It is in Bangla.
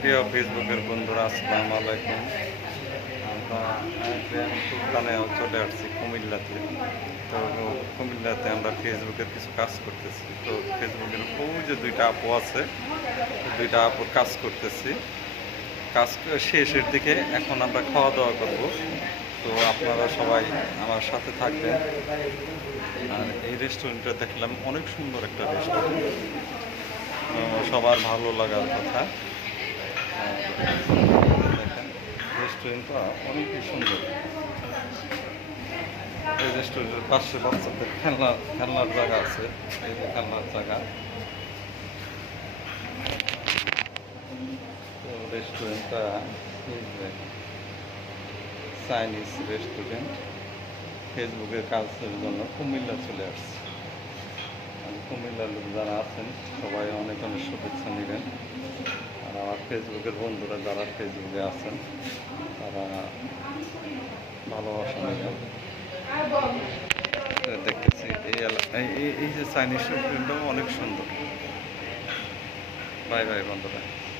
প্রিয় ফেসবুকের বন্ধুরা, আসসালামু আলাইকুম। সুলতানে চলে আসছি কুমিল্লাতে। তো কুমিল্লাতে আমরা ফেসবুকের কিছু কাজ করতেছি। তো ফেসবুকের ওই যে দুইটা আপু আছে, দুইটা আপুর কাজ করতেছি। কাজ শেষের দিকে এখন আমরা খাওয়া দাওয়া করব। তো আপনারা সবাই আমার সাথে থাকবেন। আর এই রেস্টুরেন্টটা দেখলাম অনেক সুন্দর একটা রেস্টুরেন্ট সবার ভালো লাগার কথা। রেস্টুরেন্টটা অনেকই সুন্দর। এই রেস্টুরেন্টের পাশে বাচ্চাদের খেলনা, খেলনার জায়গা আছে। এই যে খেলনার জায়গা। তো রেস্টুরেন্টটা চাইনিজ রেস্টুরেন্ট ফেসবুকের কাজের জন্য কুমিল্লা চলে আসছে। কুমিল্লার লোক যারা আছেন, সবাই অনেক অনেক শুভেচ্ছা নেবেন আর আমার ফেসবুকের বন্ধুরা যারা ফেসবুকে আছেন, তারা ভালোবাসা নেবেন। দেখতেছি, এই এলাকায় এই- যে চাইনিজ রেস্টুরেন্টটাও অনেক সুন্দর। বাই বাই বন্ধুরা।